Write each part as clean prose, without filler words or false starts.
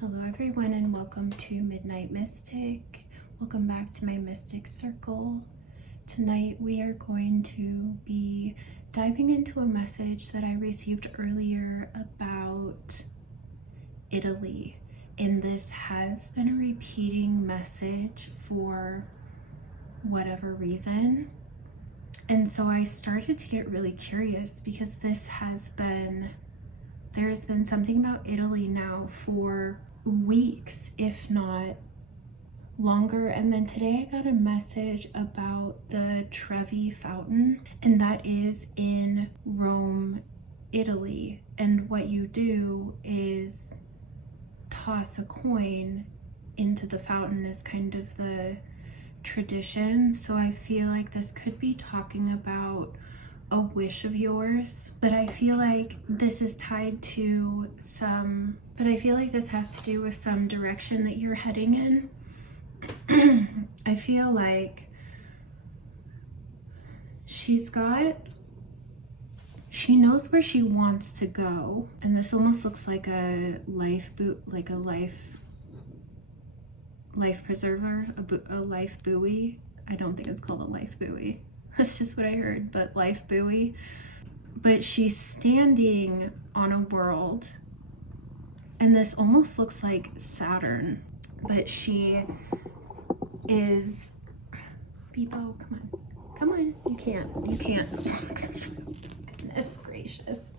Hello everyone and welcome to Midnight Mystic. Welcome back to my Mystic Circle. Tonight we are going to be diving into a message that I received earlier about Italy. And this has been a repeating message for whatever reason. And so I started to get really curious because there's been something about Italy now for weeks, if not longer. And then today I got a message about the Trevi Fountain, and that is in Rome, Italy. And what you do is toss a coin into the fountain is kind of the tradition. So I feel like this could be talking about a wish of yours, but I feel like this is tied to this has to do with some direction that you're heading in. I feel like she knows where she wants to go, and this almost looks like a life preserver, a life buoy. I don't think it's called a life buoy. That's just what I heard, but life buoy. But she's standing on a world, and this almost looks like Saturn, but she is, Beepo, come on, you can't. Goodness gracious.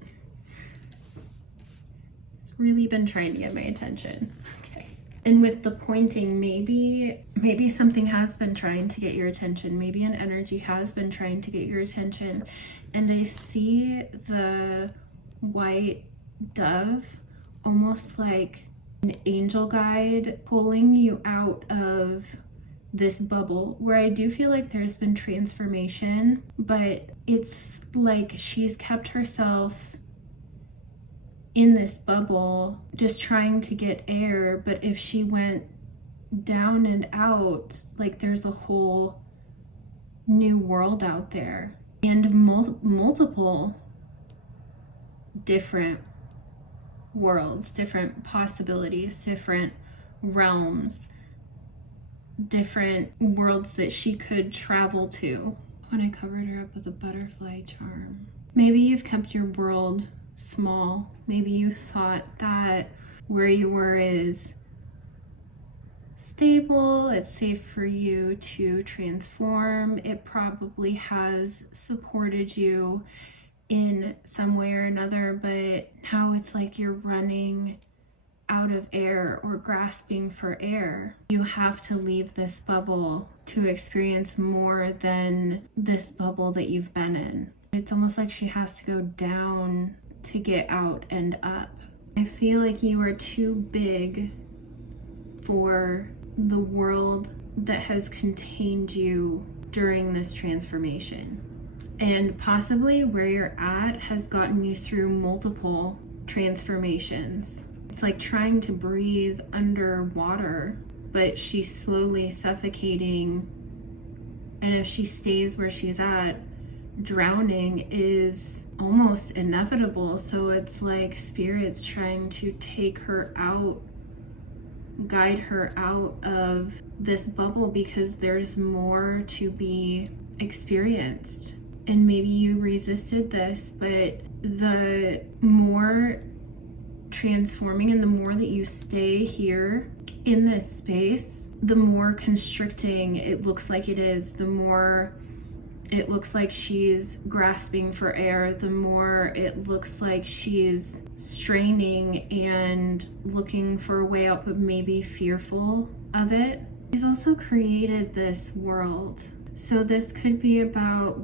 It's really been trying to get my attention. And with the pointing, maybe something has been trying to get your attention. Maybe an energy has been trying to get your attention. And I see the white dove, almost like an angel guide, pulling you out of this bubble, where I do feel like there's been transformation, but it's like she's kept herself in this bubble just trying to get air. But if she went down and out, like there's a whole new world out there, and multiple different worlds, different possibilities, different realms, different worlds that she could travel to. When I covered her up with a butterfly charm, maybe you've kept your world small. Maybe you thought that where you were is stable, it's safe for you to transform. It probably has supported you in some way or another, but now it's like you're running out of air or grasping for air. You have to leave this bubble to experience more than this bubble that you've been in. It's almost like she has to go down to get out and up. I feel like you are too big for the world that has contained you during this transformation. And possibly where you're at has gotten you through multiple transformations. It's like trying to breathe underwater, but she's slowly suffocating. And if she stays where she's at, drowning is almost inevitable. So it's like spirit's trying to take her out, guide her out of this bubble, because there's more to be experienced. And maybe you resisted this, but the more transforming and the more that you stay here in this space, the more constricting it looks like it is, the more it looks like she's grasping for air, the more it looks like she's straining and looking for a way out, but maybe fearful of it. She's also created this world. So this could be about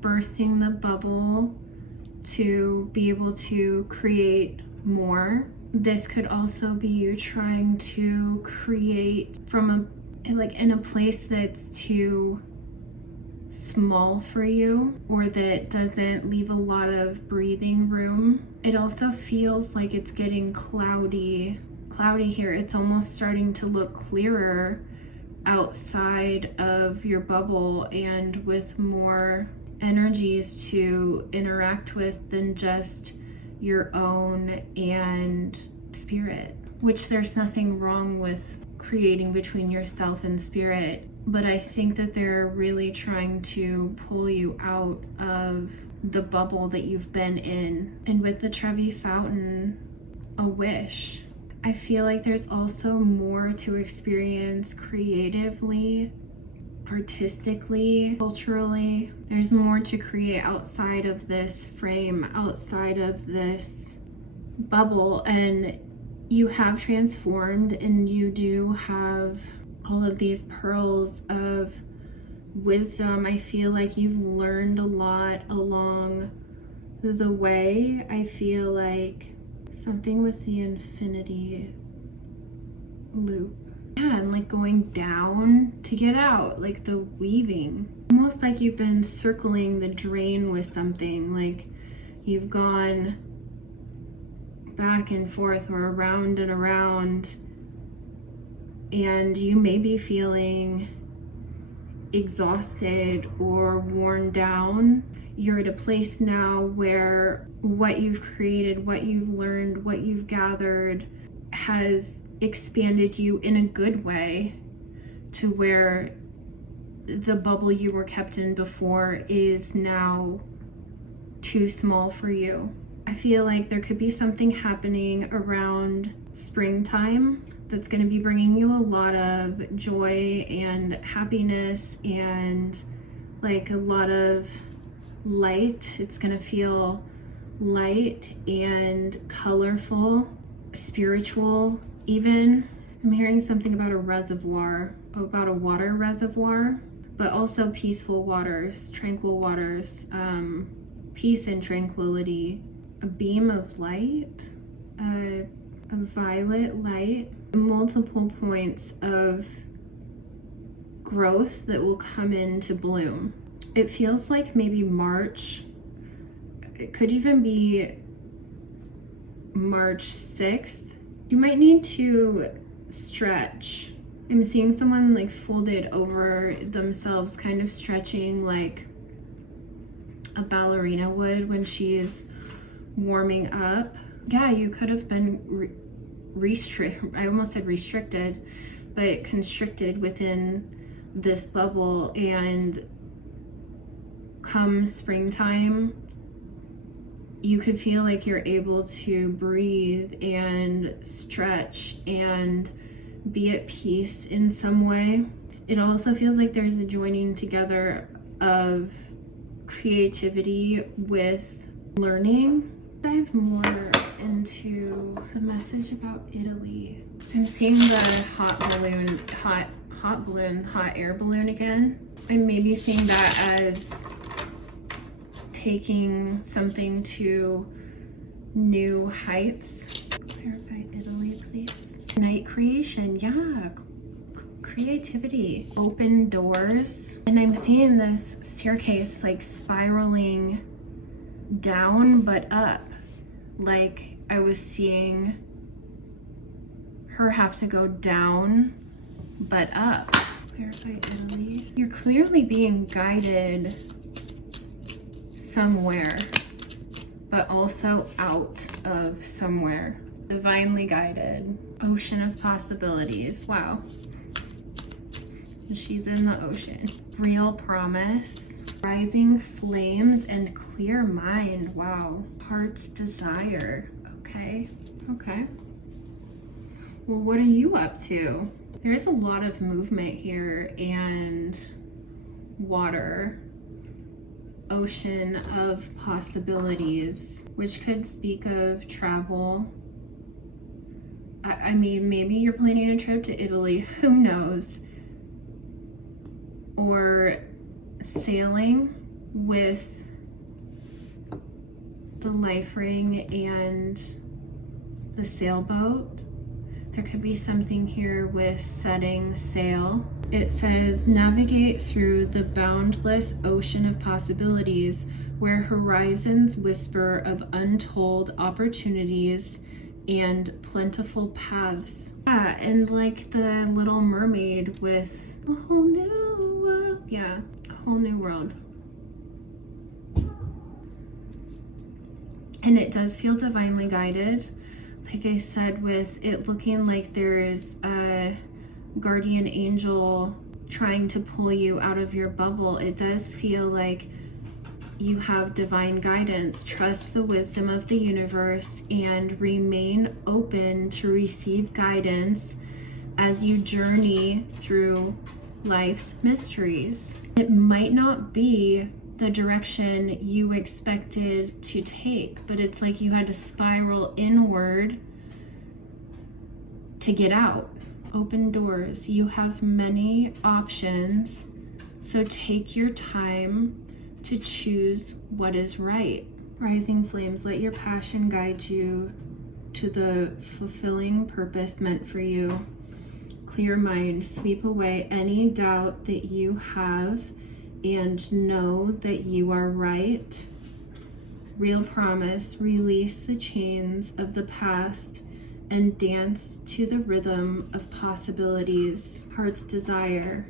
bursting the bubble to be able to create more. This could also be you trying to create from in a place that's too small for you, or that doesn't leave a lot of breathing room. It also feels like it's getting cloudy here. It's almost starting to look clearer outside of your bubble and with more energies to interact with than just your own and spirit. which there's nothing wrong with creating between yourself and spirit. But I think that they're really trying to pull you out of the bubble that you've been in. And with the Trevi Fountain, a wish. I feel like there's also more to experience creatively, artistically, culturally. There's more to create outside of this frame, outside of this bubble. And you have transformed, and you do have all of these pearls of wisdom. I feel like you've learned a lot along the way. I feel like something with the infinity loop. Yeah, and like going down to get out, like the weaving. Almost like you've been circling the drain with something, like you've gone back and forth or around and around, and you may be feeling exhausted or worn down. You're at a place now where what you've created, what you've learned, what you've gathered has expanded you in a good way, to where the bubble you were kept in before is now too small for you. I feel like there could be something happening around springtime that's going to be bringing you a lot of joy and happiness and like a lot of light. It's going to feel light and colorful, spiritual even. I'm hearing something about a reservoir, about a water reservoir, but also peaceful waters, tranquil waters, peace and tranquility, a beam of light, a violet light, multiple points of growth that will come into bloom. It feels like maybe March. It could even be March 6th. You might need to stretch. I'm seeing someone like folded over themselves, kind of stretching like a ballerina would when she's warming up. Yeah, you could have been I almost said restricted, but constricted within this bubble. And come springtime, you could feel like you're able to breathe and stretch and be at peace in some way. It also feels like there's a joining together of creativity with learning. Dive more into the message about Italy. I'm seeing the hot air balloon again. I'm maybe seeing that as taking something to new heights. Clarify Italy, please. Night creation, yeah. Creativity, open doors. And I'm seeing this staircase like spiraling down but up. Like I was seeing her have to go down but up. Clarify Italy. You're clearly being guided somewhere, but also out of somewhere. Divinely guided. Ocean of possibilities. Wow. She's in the ocean. Real promise. Rising flames and clear mind. Wow. Heart's desire. Okay. Okay. Well, what are you up to? There's a lot of movement here, and water. Ocean of possibilities, which could speak of travel. I mean, maybe you're planning a trip to Italy, who knows? Or sailing with the life ring and the sailboat. There could be something here with setting sail. It says, navigate through the boundless ocean of possibilities where horizons whisper of untold opportunities and plentiful paths. Yeah, and like the Little Mermaid with a whole new world. Yeah, a whole new world. And it does feel divinely guided. like I said, with it looking like there is a guardian angel trying to pull you out of your bubble, it does feel like you have divine guidance. Trust the wisdom of the universe and remain open to receive guidance as you journey through life's mysteries. It might not be the direction you expected to take, but it's like you had to spiral inward to get out. Open doors. You have many options, so take your time to choose what is right. Rising flames, let your passion guide you to the fulfilling purpose meant for you. Clear mind, sweep away any doubt that you have and know that you are right. Real promise, release the chains of the past and dance to the rhythm of possibilities. Heart's desire,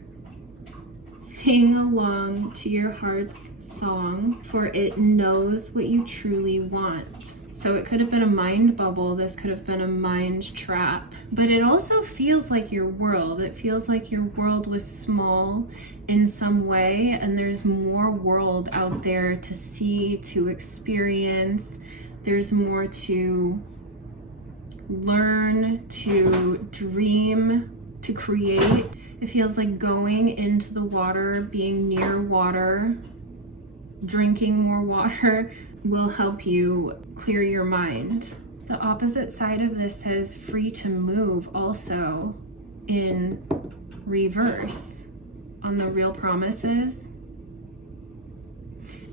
sing along to your heart's song, for it knows what you truly want. So it could have been a mind bubble, this could have been a mind trap, but it also feels like your world. It feels like your world was small in some way, and there's more world out there to see, to experience. There's more to learn, to dream, to create. It feels like going into the water, being near water, drinking more water will help you clear your mind. The opposite side of this says free to move, also in reverse on the real promises.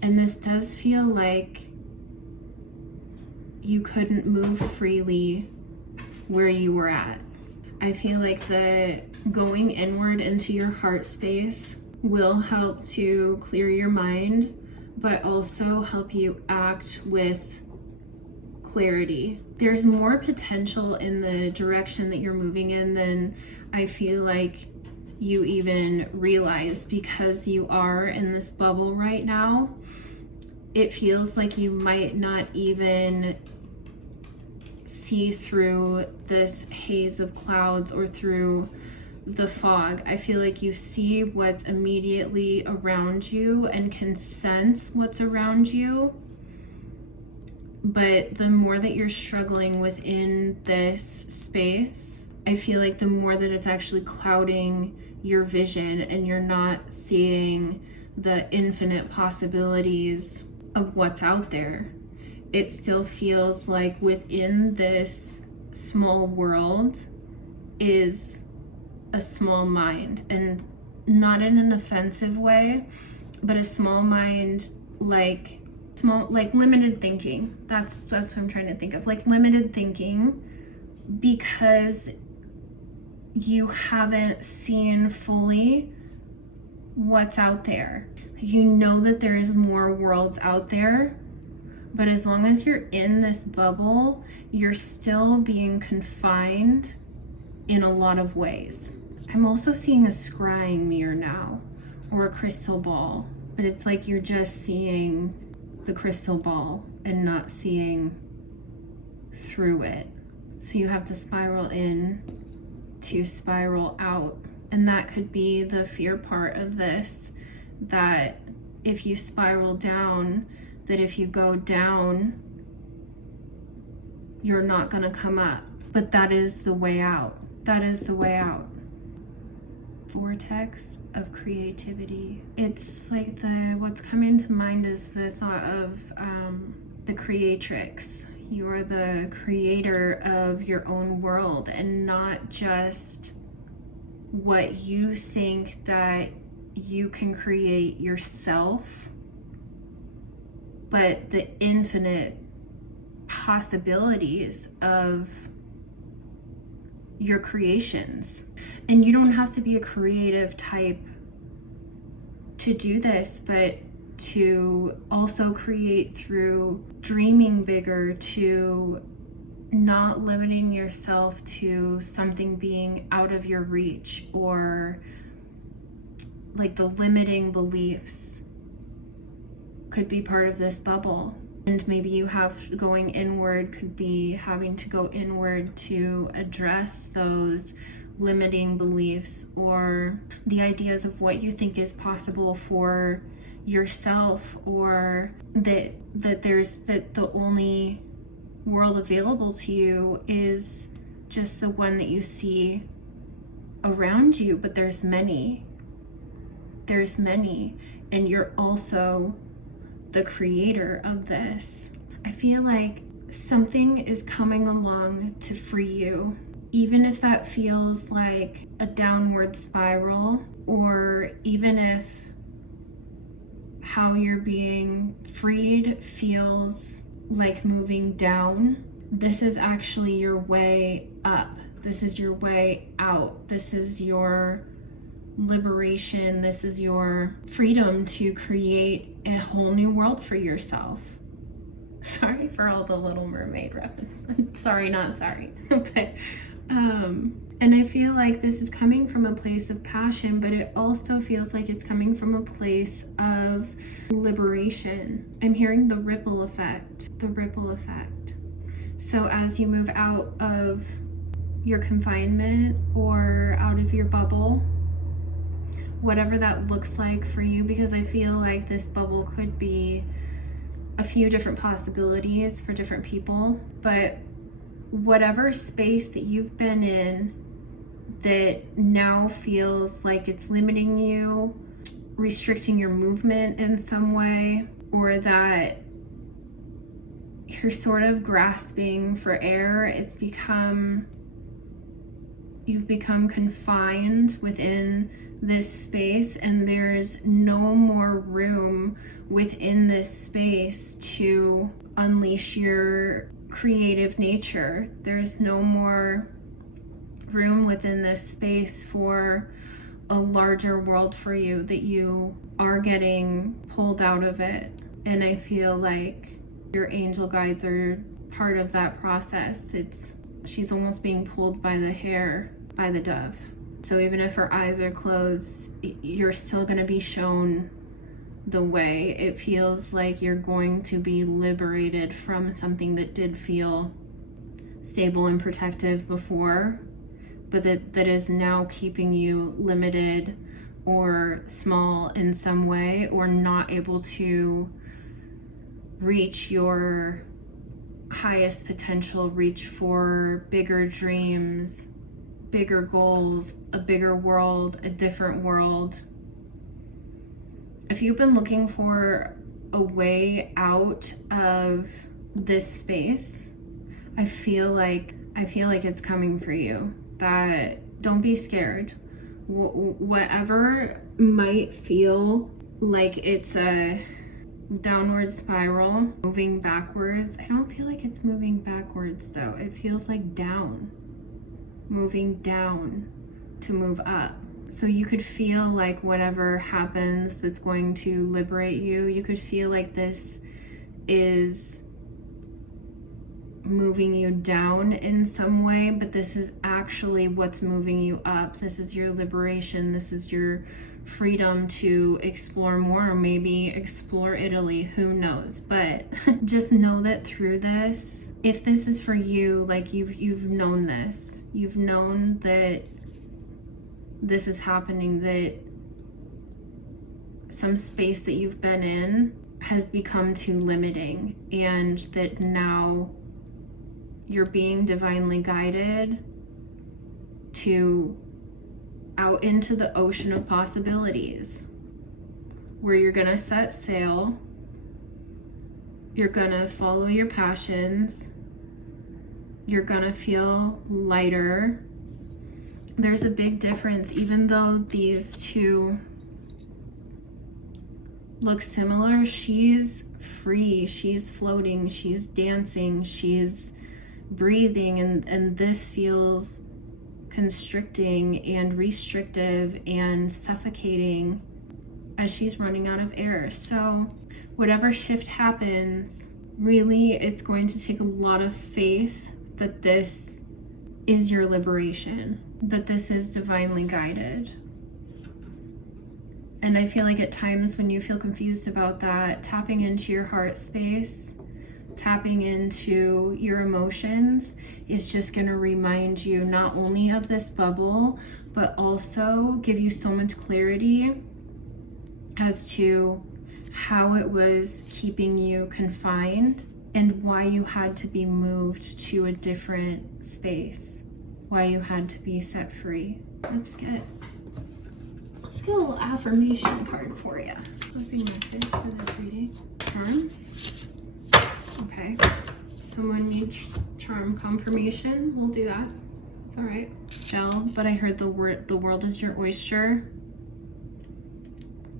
And this does feel like you couldn't move freely where you were at. I feel like the going inward into your heart space will help to clear your mind, but also help you act with clarity. There's more potential in the direction that you're moving in than I feel like you even realize, because you are in this bubble right now. It feels like you might not even see through this haze of clouds or through the fog. I feel like you see what's immediately around you and can sense what's around you. But the more that you're struggling within this space, I feel like the more that it's actually clouding your vision and you're not seeing the infinite possibilities of what's out there. It still feels like within this small world is a small mind, and not in an offensive way, but a small mind, like limited thinking. That's what I'm trying to think of, like limited thinking, because you haven't seen fully what's out there. You know that there's more worlds out there, but as long as you're in this bubble, you're still being confined in a lot of ways. I'm also seeing a scrying mirror now, or a crystal ball, but it's like you're just seeing the crystal ball and not seeing through it. So you have to spiral in to spiral out. And that could be the fear part of this, that if you spiral down, that if you go down, you're not gonna come up. But that is the way out. That is the way out. Vortex of Creativity. It's like what's coming to mind is the thought of the creatrix. You are the creator of your own world, and not just what you think that you can create yourself, but the infinite possibilities of your creations. And you don't have to be a creative type to do this, but to also create through dreaming bigger, to not limiting yourself to something being out of your reach, or like the limiting beliefs could be part of this bubble. And maybe you have going inward, could be having to go inward to address those limiting beliefs or the ideas of what you think is possible for yourself, or that the only world available to you is just the one that you see around you. But there's many, and you're also the creator of this. I feel like something is coming along to free you, even if that feels like a downward spiral, or even if how you're being freed feels like moving down. This is actually your way up. This is your way out. This is your liberation. This is your freedom to create a whole new world for yourself. Sorry for all the Little Mermaid references. Sorry, not sorry. But and I feel like this is coming from a place of passion, but it also feels like it's coming from a place of liberation. I'm hearing the ripple effect. So as you move out of your confinement or out of your bubble, whatever that looks like for you, because I feel like this bubble could be a few different possibilities for different people, but whatever space that you've been in that now feels like it's limiting you, restricting your movement in some way, or that you're sort of grasping for air, you've become confined within this space, and there's no more room within this space to unleash your creative nature. There's no more room within this space for a larger world for you, that you are getting pulled out of it. And I feel like your angel guides are part of that process. She's almost being pulled by the hair by the dove. So even if her eyes are closed, you're still going to be shown the way. It feels like you're going to be liberated from something that did feel stable and protective before, but that is now keeping you limited or small in some way, or not able to reach your highest potential, reach for bigger dreams, bigger goals, a bigger world, a different world. If you've been looking for a way out of this space, I feel like it's coming for you. That don't be scared. Whatever might feel like it's a downward spiral, moving backwards, I don't feel like it's moving backwards though. It feels like down, moving down to move up. So you could feel like whatever happens that's going to liberate you, you could feel like this is moving you down in some way, but this is actually what's moving you up. This is your liberation. This is your freedom to explore more, or maybe explore Italy, who knows. But just know that through this, if this is for you, like you've known this, you've known that this is happening, that some space that you've been in has become too limiting, and that now you're being divinely guided to out into the ocean of possibilities, where you're gonna set sail, you're gonna follow your passions, you're gonna feel lighter. There's a big difference, even though these two look similar. She's free, she's floating, she's dancing, she's breathing, and this feels constricting and restrictive and suffocating as she's running out of air. So whatever shift happens, really it's going to take a lot of faith that this is your liberation, that this is divinely guided. And I feel like at times when you feel confused about that, tapping into your heart space tapping into your emotions is just going to remind you not only of this bubble, but also give you so much clarity as to how it was keeping you confined and why you had to be moved to a different space, why you had to be set free. Let's get a little affirmation card for you. Closing message for this reading. Charms. Okay. Someone needs charm confirmation. We'll do that. It's all right. Gel, but I heard the world is your oyster.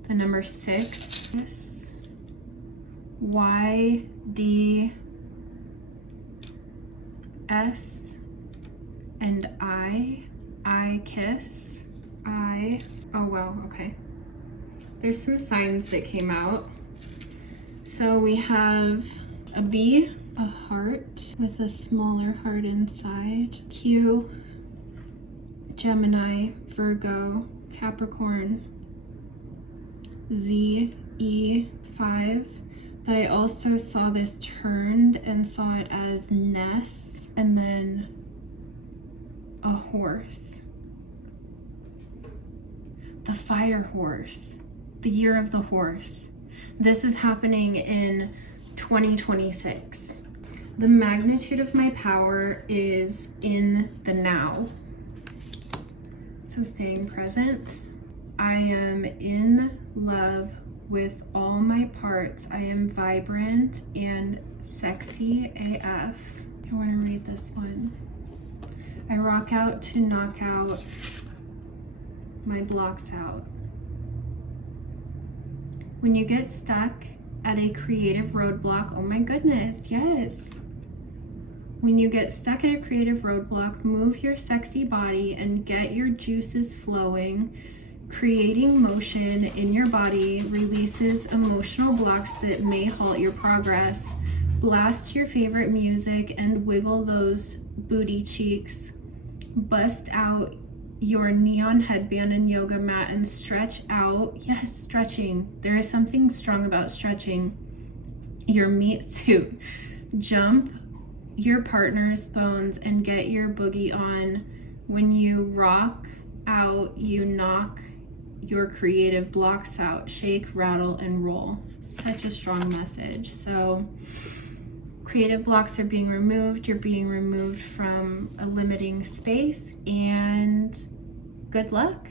The number 6. Yes. Y, D, S, and I kiss. Oh wow, okay. There's some signs that came out. So we have a B, a heart with a smaller heart inside. Q, Gemini, Virgo, Capricorn, Z, E, 5. But I also saw this turned and saw it as Ness and then a horse. The fire horse, the year of the horse. This is happening in 2026. The magnitude of my power is in the now. So staying present. I am in love with all my parts. I am vibrant and sexy AF. I want to read this one. I rock out to knock out my blocks out. When you get stuck at a creative roadblock, oh my goodness, yes. When you get stuck at a creative roadblock, move your sexy body and get your juices flowing. Creating motion in your body releases emotional blocks that may halt your progress. Blast your favorite music and wiggle those booty cheeks. Bust out your neon headband and yoga mat and stretch out. Yes, stretching. There is something strong about stretching your meat suit. Jump your partner's bones and get your boogie on. When you rock out, you knock your creative blocks out. Shake, rattle, and roll. Such a strong message. So creative blocks are being removed. You're being removed from a limiting space, and good luck.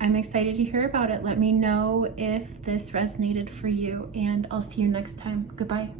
I'm excited to hear about it. Let me know if this resonated for you, and I'll see you next time. Goodbye.